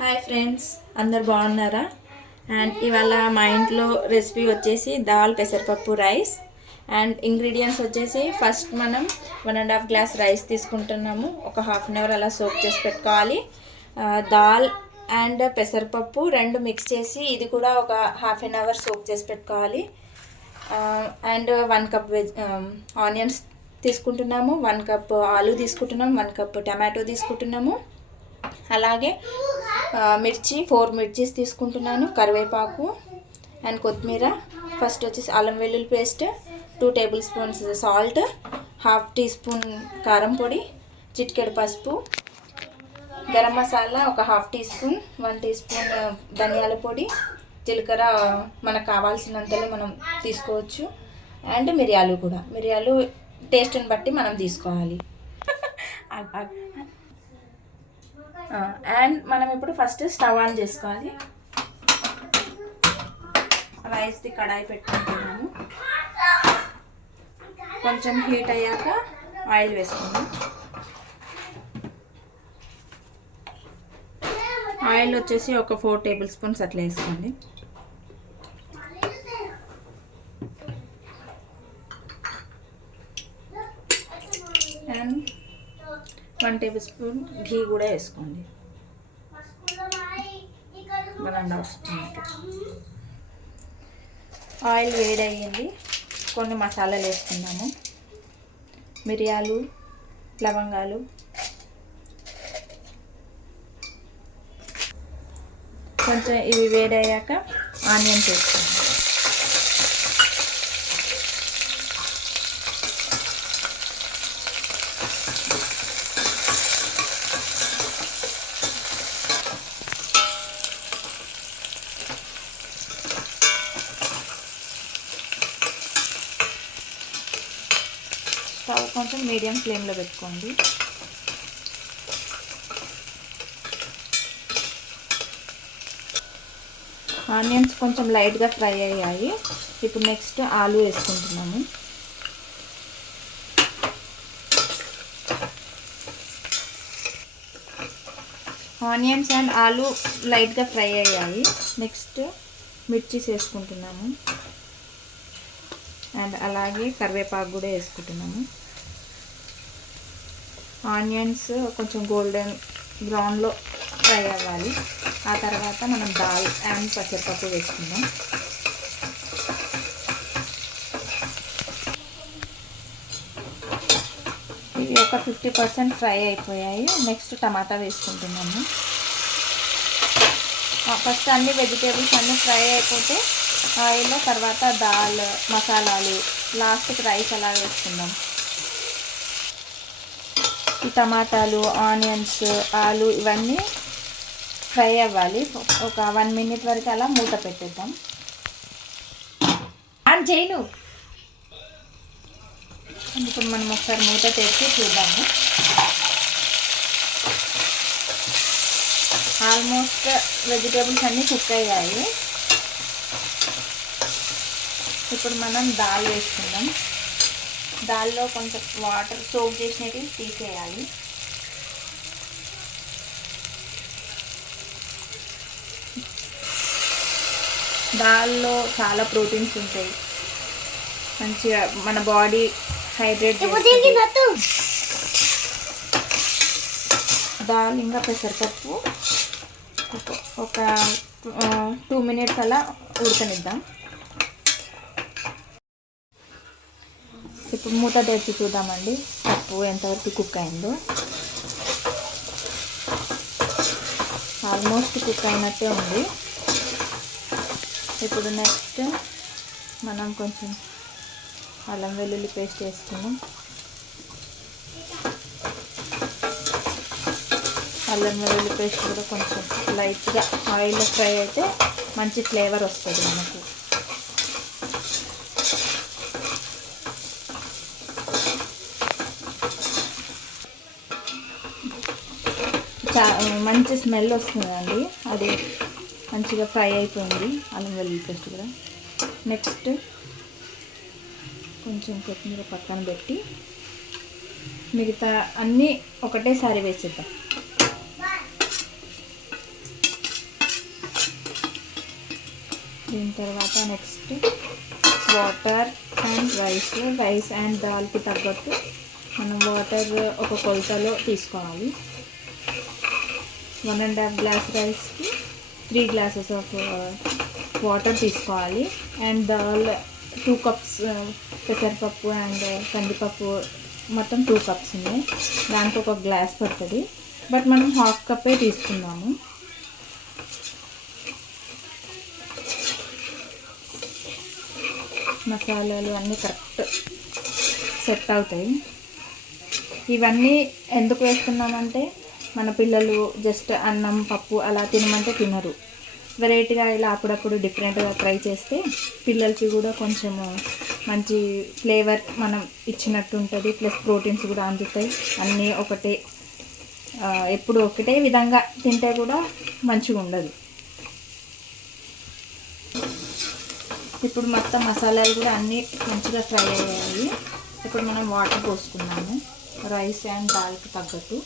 Hi friends, అందరు బాగున్నారా? And ఇవాళ మా ఇంట్లో రెసిపీ వచ్చేసి దాల్ పెసరపప్పు రైస్. అండ్ ఇంగ్రీడియంట్స్ వచ్చేసి ఫస్ట్ మనం 1.5 గ్లాస్ రైస్ తీసుకుంటున్నాము. ఒక హాఫ్ అన్ అవర్ అలా సోక్ చేసి పెట్టుకోవాలి. దాల్ అండ్ పెసరపప్పు రెండు మిక్స్ చేసి ఇది కూడా ఒక హాఫ్ అన్ అవర్ సోక్ చేసి పెట్టుకోవాలి. అండ్ 1 కప్ ఆనియన్స్ తీసుకుంటున్నాము, 1 కప్ ఆలు తీసుకుంటున్నాము, 1 కప్ టమాటో తీసుకుంటున్నాము. అలాగే మిర్చి 4 మిర్చీస్ తీసుకుంటున్నాను, కరివేపాకు అండ్ కొత్తిమీర. ఫస్ట్ వచ్చేసి అల్లం వెల్లుల్లి paste, 2 tablespoons salt, half teaspoon కారం పొడి, చిటికెడు పసుపు, గరం మసాలా ఒక half teaspoon, 1 teaspoon ధనియాల పొడి, జీలకర్ర మనకు కావాల్సినంతలో మనం తీసుకోవచ్చు. అండ్ మిరియాలు టేస్ట్ని బట్టి మనం తీసుకోవాలి. అండ్ మనం ఇప్పుడు ఫస్ట్ స్టవ్ ఆన్ చేసుకోవాలి. రైస్ది కడాయి పెట్టుకుంటున్నాము. కొంచెం హీట్ అయ్యాక ఆయిల్ వేసుకుందాం. ఆయిల్ వచ్చేసి ఒక 4 టేబుల్ స్పూన్స్ అట్లా వేసుకోండి. అండ్ 1 టేబుల్ స్పూన్ ఘీ కూడా వేసుకోండి. 1.5 స్పూన్. ఆయిల్ వేడయ్యింది. కొన్ని మసాలాలు వేసుకున్నాము. మిరియాలు, లవంగాలు, కొంచెం ఇవి వేడయ్యాక ఆనియన్స్ వేసుకున్నాము. స్టవ్ కొంచెం మీడియం ఫ్లేమ్లో పెట్టుకోండి. ఆనియన్స్ కొంచెం లైట్గా ఫ్రై అయ్యాయి. ఇప్పుడు నెక్స్ట్ ఆలు వేసుకుంటున్నాము. ఆనియన్స్ అండ్ ఆలు లైట్గా ఫ్రై అయ్యాయి. నెక్స్ట్ మిర్చీస్ వేసుకుంటున్నాము. అండ్ అలాగే కరివేపాకు కూడా వేసుకుంటున్నాము. ఆనియన్స్ కొంచెం గోల్డెన్ బ్రౌన్లో ఫ్రై అవ్వాలి. ఆ తర్వాత మనం దాల్ అండ్ పెసరపప్పు వేసుకుందాం. ఇవి ఒక 50% ఫ్రై అయిపోయాయి. నెక్స్ట్ టమాటా వేసుకుంటున్నాము. ఫస్ట్ అన్ని వెజిటేబుల్స్ అన్నీ ఫ్రై అయిపోతే ఆయిల్, తర్వాత దాల్ మసాలాలు, లాస్ట్కి రైస్ అలా వేసుకుందాం. ఈ టమాటాలు, ఆనియన్స్, ఆలు ఇవన్నీ ఫ్రై అవ్వాలి. ఒక 1 మినిట్ వరకు అలా మూత పెట్టేద్దాం. చేయను. ఇప్పుడు మనం ఒకసారి మూత తెచ్చి చూద్దాము. ఆల్మోస్ట్ వెజిటేబుల్స్ అన్నీ కుక్ అయ్యాయి. ఇప్పుడు మనం దాల్ వేసుకుందాం. దాల్లో కొంచెం వాటర్ సోక్ చేసినవి తీసేయాలి. దాల్లో చాలా ప్రోటీన్స్ ఉంటాయి. మంచిగా మన బాడీ హైడ్రేట్ చేస్తుంది. దాల్ ఇంకా పెసరపప్పు ఒక 2 మినిట్స్ అలా ఉడకనిద్దాం. ఇప్పుడు మూత తెచ్చి చూద్దామండి పప్పు ఎంతవరకు కుక్ అయిందో. ఆల్మోస్ట్ కుక్ అయినట్టే ఉంది. ఇప్పుడు నెక్స్ట్ మనం కొంచెం అల్లం వెల్లుల్లి పేస్ట్ వేసుకున్నాం. అల్లం వెల్లుల్లి పేస్ట్ కూడా కొంచెం లైట్గా ఆయిల్లో ఫ్రై అయితే మంచి ఫ్లేవర్ వస్తుంది మనకు. మంచి స్మెల్ వస్తుందండి. అది మంచిగా ఫ్రై అయిపోయింది అల్లం వెల్లుల్లి పేస్ట్ కూడా. నెక్స్ట్ కొంచెం కొత్తిమీర పక్కన పెట్టి మిగతా అన్నీ ఒకటేసారి వేసేద్దాం. దీని తర్వాత next water and rice and దాల్కి తగ్గట్టు మనం వాటర్ ఒక కొలతలో తీసుకోవాలి. 1.5 గ్లాస్ రైస్కి 3 గ్లాసెస్ ఆఫ్ వాటర్ తీసుకోవాలి. అండ్ దాల్ 2 కప్స్ పెసరపప్పు అండ్ కందిపప్పు మొత్తం 2 కప్స్ ఉన్నాయి. దానికి ఒక గ్లాస్ పడుతుంది, బట్ మనం హాఫ్ కప్పే తీసుకున్నాము. మసాలాలు అన్నీ కరెక్ట్ సెట్ అవుతాయి. ఇవన్నీ ఎందుకు వేస్తున్నామంటే మన పిల్లలు జస్ట్ అన్నం పప్పు అలా తినమంటే తినరు. వెరైటీగా ఇలా అప్పుడప్పుడు డిఫరెంట్గా ట్రై చేస్తే పిల్లలకి కూడా కొంచెము మంచి ఫ్లేవర్ మనం ఇచ్చినట్టు ఉంటుంది. ప్లస్ ప్రోటీన్స్ కూడా అందుతాయి. అన్నీ ఒకటే ఎప్పుడు ఒకటే విధంగా తింటే కూడా మంచిగా ఉండదు. ఇప్పుడు మొత్తం మసాలాలు కూడా అన్నీ మంచిగా ఫ్రై అయ్యాయి. ఇప్పుడు మనం వాటర్ పోసుకున్నాము రైస్ అండ్ దాల్కి తగ్గట్టు.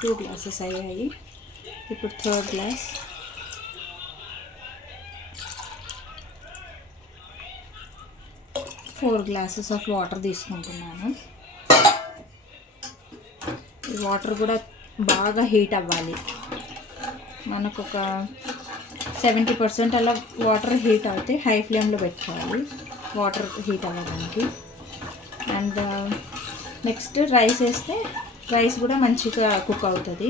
టూ గ్లాసెస్ అయ్యాయి. ఇప్పుడు third class. Four glasses of water తీసుకుంటున్నాను. ఈ వాటర్ కూడా బాగా హీట్ అవ్వాలి. మనకు ఒక 70% అలా వాటర్ హీట్ అవుతే హై ఫ్లేమ్లో పెట్టుకోవాలి వాటర్ హీట్ అవ్వడానికి. అండ్ నెక్స్ట్ రైస్ వేస్తే రైస్ కూడా మంచిగా కుక్ అవుతుంది.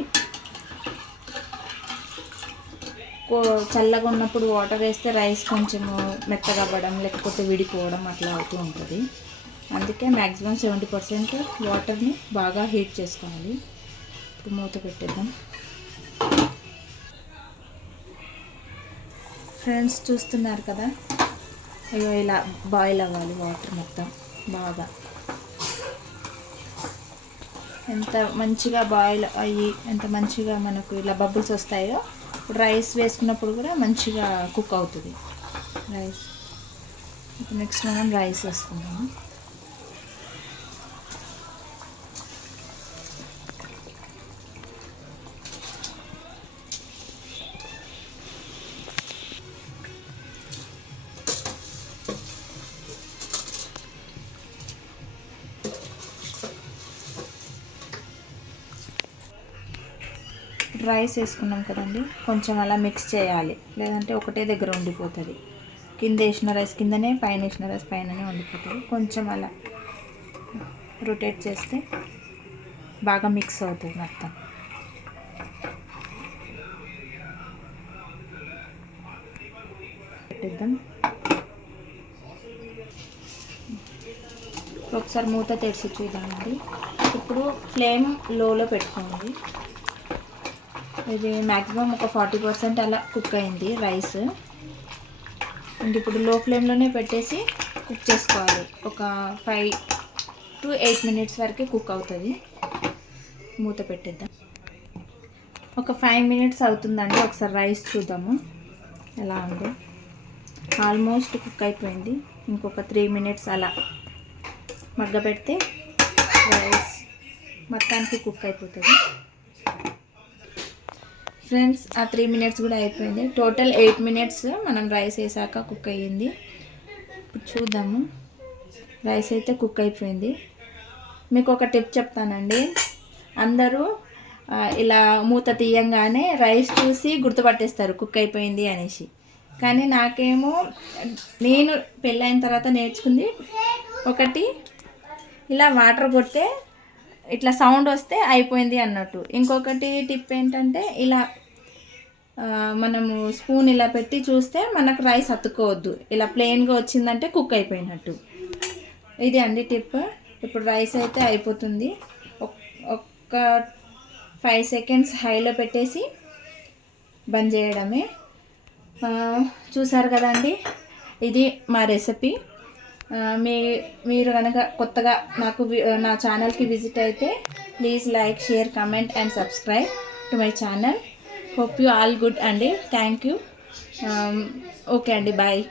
చల్లగా ఉన్నప్పుడు వాటర్ వేస్తే రైస్ కొంచెము మెత్తగా అవ్వడం లేకపోతే విడిపోవడం అట్లా అవుతూ ఉంటుంది. అందుకే మ్యాక్సిమం 70% వాటర్ని బాగా హీట్ చేసుకోవాలి. ఇప్పుడు మూత పెట్టేద్దాం. ఫ్రెండ్స్ చూస్తున్నారు కదా, అయ్యో ఇలా బాయిల్ అవ్వాలి వాటర్ మొత్తం బాగా. ఎంత మంచిగా బాయిల్ అయ్యి ఎంత మంచిగా మనకు ఇలా బబుల్స్ వస్తాయో రైస్ వేసుకున్నప్పుడు కూడా మంచిగా కుక్ అవుతుంది రైస్. ఇప్పుడు నెక్స్ట్ మనం రైస్ వేసుకుందాము. రైస్ వేసుకున్నాం కదండి, కొంచెం అలా మిక్స్ చేయాలి, లేదంటే ఒకటే దగ్గర ఉండిపోతుంది. కింద వేసిన రైస్ కిందనే, పైన వేసిన రైస్ పైననే ఉండిపోతుంది. కొంచెం అలా రొటేట్ చేస్తే బాగా మిక్స్ అవుతుంది మొత్తం. పెట్టేద్దాం. ఒకసారి మూత తెరిచి చూద్దామండి. ఇప్పుడు ఫ్లేమ్ లోలో పెట్టుకోండి. ఇది మ్యాక్సిమం ఒక 40% అలా కుక్ అయింది రైస్. ఇంక ఇప్పుడు లో ఫ్లేమ్లోనే పెట్టేసి కుక్ చేసుకోవాలి. ఒక 5 to 8 minutes వరకు కుక్ అవుతుంది. మూత పెట్టేద్దాం. ఒక 5 minutes అవుతుందండి. ఒకసారి రైస్ చూద్దాము ఎలా ఉంది. ఆల్మోస్ట్ కుక్ అయిపోయింది. ఇంకొక 3 minutes అలా మగ్గ పెడితే రైస్ మొత్తానికి కుక్ అయిపోతుంది. ఫ్రెండ్స్ ఆ 3 minutes కూడా అయిపోయింది. టోటల్ 8 minutes మనం రైస్ వేసాక కుక్ అయ్యింది. ఇప్పుడు చూద్దాము. రైస్ అయితే కుక్ అయిపోయింది. మీకు ఒక టిప్ చెప్తానండి. అందరూ ఇలా మూత తీయంగానే రైస్ చూసి గుర్తుపట్టేస్తారు కుక్ అయిపోయింది అనేసి. కానీ నాకేమో నేను పెళ్ళైన తర్వాత నేర్చుకుంది ఒకటి, ఇలా వాటర్ కొడితే ఇట్లా సౌండ్ వస్తే అయిపోయింది అన్నట్టు. ఇంకొకటి టిప్ ఏంటంటే ఇలా మనము స్పూన్ ఇలా పెట్టి చూస్తే మనకు రైస్ అతుక్కోవద్దు. ఇలా ప్లెయిన్గా వచ్చిందంటే కుక్ అయిపోయినట్టు. ఇది అండి టిప్. ఇప్పుడు రైస్ అయితే అయిపోతుంది. ఒక్క 5 seconds హైలో పెట్టేసి బంద్ చేయడమే. చూసారు కదండి, ఇది మా రెసిపీ. మీరు కనుక కొత్తగా నా ఛానల్కి విజిట్ అయితే please like, share, comment and subscribe to my channel. Hope you all good అండి. Thank you. ఓకే అండి, బాయ్.